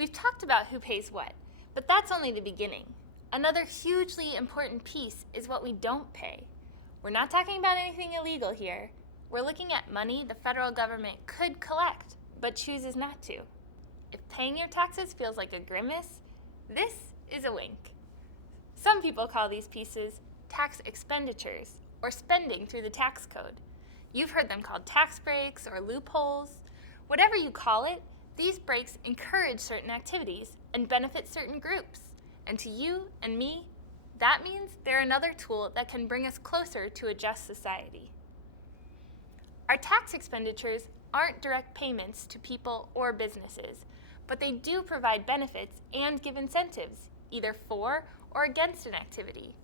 We've talked about who pays what, but that's only the beginning. Another hugely important piece is what we don't pay. We're not talking about anything illegal here. We're looking at money the federal government could collect, but chooses not to. If paying your taxes feels like a grimace, this is a wink. Some people call these pieces tax expenditures, or spending through the tax code. You've heard them called tax breaks or loopholes. Whatever you call it, these breaks encourage certain activities and benefit certain groups. And to you and me, that means they're another tool that can bring us closer to a just society. Our tax expenditures aren't direct payments to people or businesses, but they do provide benefits and give incentives, either for or against an activity.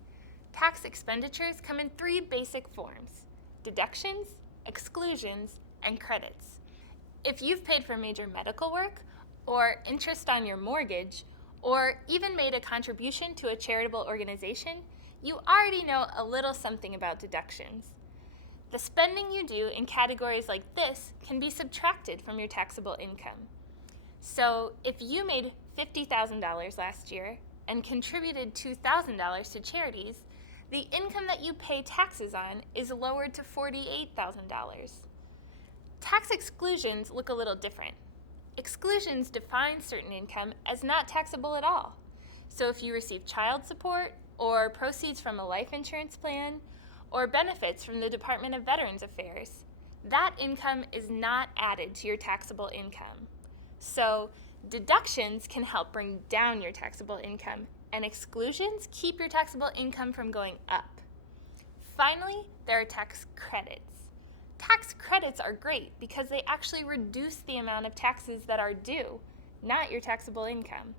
Tax expenditures come in three basic forms: deductions, exclusions, and credits. If you've paid for major medical work, or interest on your mortgage, or even made a contribution to a charitable organization, you already know a little something about deductions. The spending you do in categories like this can be subtracted from your taxable income. So if you made $50,000 last year and contributed $2,000 to charities, the income that you pay taxes on is lowered to $48,000. Tax exclusions look a little different. Exclusions define certain income as not taxable at all. So if you receive child support, or proceeds from a life insurance plan, or benefits from the Department of Veterans Affairs, that income is not added to your taxable income. So deductions can help bring down your taxable income, and exclusions keep your taxable income from going up. Finally, there are tax credits. Tax credits are great because they actually reduce the amount of taxes that are due, not your taxable income.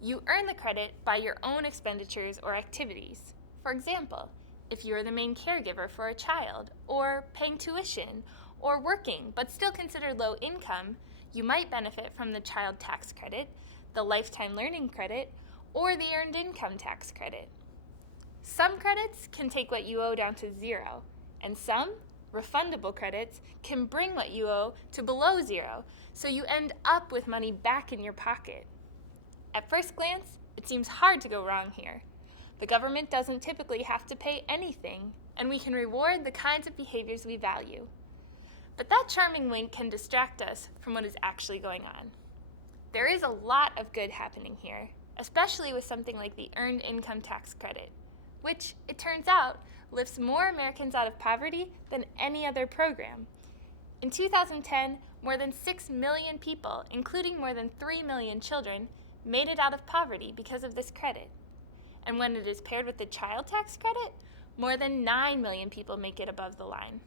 You earn the credit by your own expenditures or activities. For example, if you're the main caregiver for a child, or paying tuition, or working but still considered low income, you might benefit from the child tax credit, the lifetime learning credit, or the earned income tax credit. Some credits can take what you owe down to zero, and some, refundable credits, can bring what you owe to below zero, so you end up with money back in your pocket. At first glance, it seems hard to go wrong here. The government doesn't typically have to pay anything, and we can reward the kinds of behaviors we value. But that charming wink can distract us from what is actually going on. There is a lot of good happening here, especially with something like the Earned Income Tax Credit, which, it turns out, lifts more Americans out of poverty than any other program. In 2010, more than 6 million people, including more than 3 million children, made it out of poverty because of this credit. And when it is paired with the child tax credit, more than 9 million people make it above the line.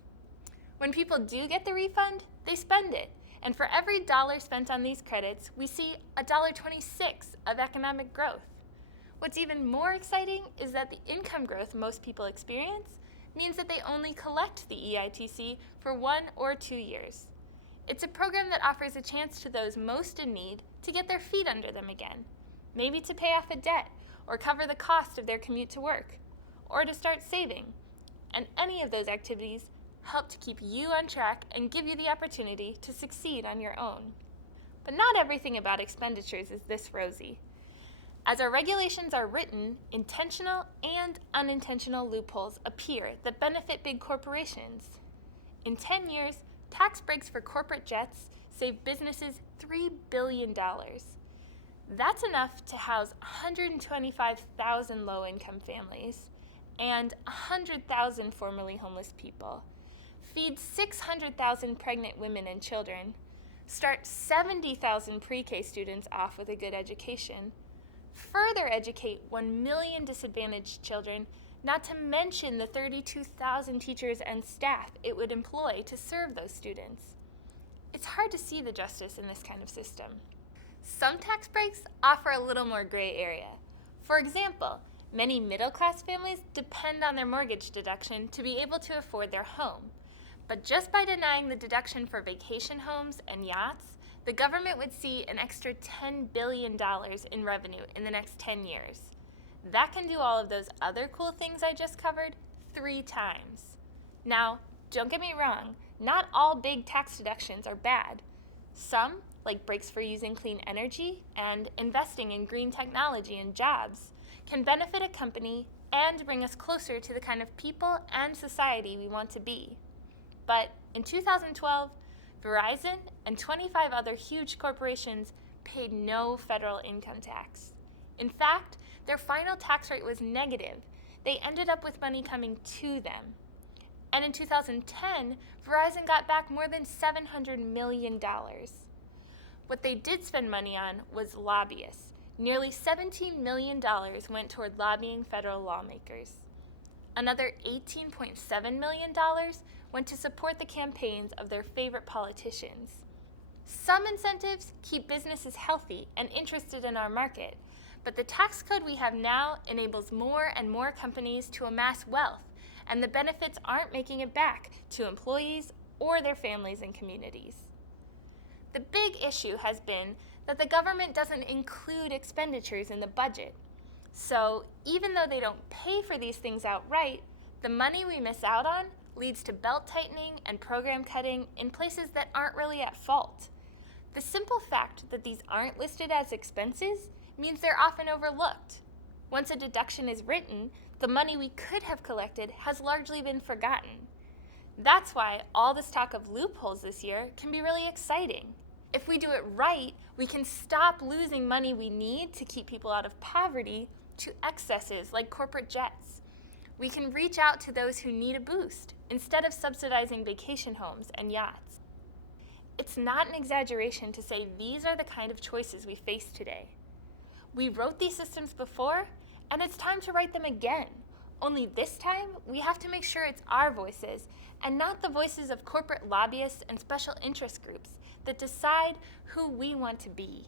When people do get the refund, they spend it. And for every dollar spent on these credits, we see $1.26 of economic growth. What's even more exciting is that the income growth most people experience means that they only collect the EITC for 1 or 2 years. It's a program that offers a chance to those most in need to get their feet under them again, maybe to pay off a debt or cover the cost of their commute to work, or to start saving. And any of those activities help to keep you on track and give you the opportunity to succeed on your own. But not everything about expenditures is this rosy. As our regulations are written, intentional and unintentional loopholes appear that benefit big corporations. In 10 years, tax breaks for corporate jets save businesses $3 billion. That's enough to house 125,000 low-income families and 100,000 formerly homeless people, feed 600,000 pregnant women and children, start 70,000 pre-K students off with a good education, further educate 1 million disadvantaged children, not to mention the 32,000 teachers and staff it would employ to serve those students. It's hard to see the justice in this kind of system. Some tax breaks offer a little more gray area. For example, many middle-class families depend on their mortgage deduction to be able to afford their home. But just by denying the deduction for vacation homes and yachts, the government would see an extra $10 billion in revenue in the next 10 years. That can do all of those other cool things I just covered 3 times. Now, don't get me wrong, not all big tax deductions are bad. Some, like breaks for using clean energy and investing in green technology and jobs, can benefit a company and bring us closer to the kind of people and society we want to be. But in 2012, Verizon and 25 other huge corporations paid no federal income tax. In fact, their final tax rate was negative. They ended up with money coming to them. And in 2010, Verizon got back more than $700 million. What they did spend money on was lobbyists. Nearly $17 million went toward lobbying federal lawmakers. Another $18.7 million went to support the campaigns of their favorite politicians. Some incentives keep businesses healthy and interested in our market, but the tax code we have now enables more and more companies to amass wealth, and the benefits aren't making it back to employees or their families and communities. The big issue has been that the government doesn't include expenditures in the budget. So even though they don't pay for these things outright, the money we miss out on leads to belt tightening and program cutting in places that aren't really at fault. The simple fact that these aren't listed as expenses means they're often overlooked. Once a deduction is written, the money we could have collected has largely been forgotten. That's why all this talk of loopholes this year can be really exciting. If we do it right, we can stop losing money we need to keep people out of poverty to excesses like corporate jets. We can reach out to those who need a boost instead of subsidizing vacation homes and yachts. It's not an exaggeration to say these are the kind of choices we face today. We wrote these systems before, and it's time to write them again. Only this time, we have to make sure it's our voices and not the voices of corporate lobbyists and special interest groups that decide who we want to be.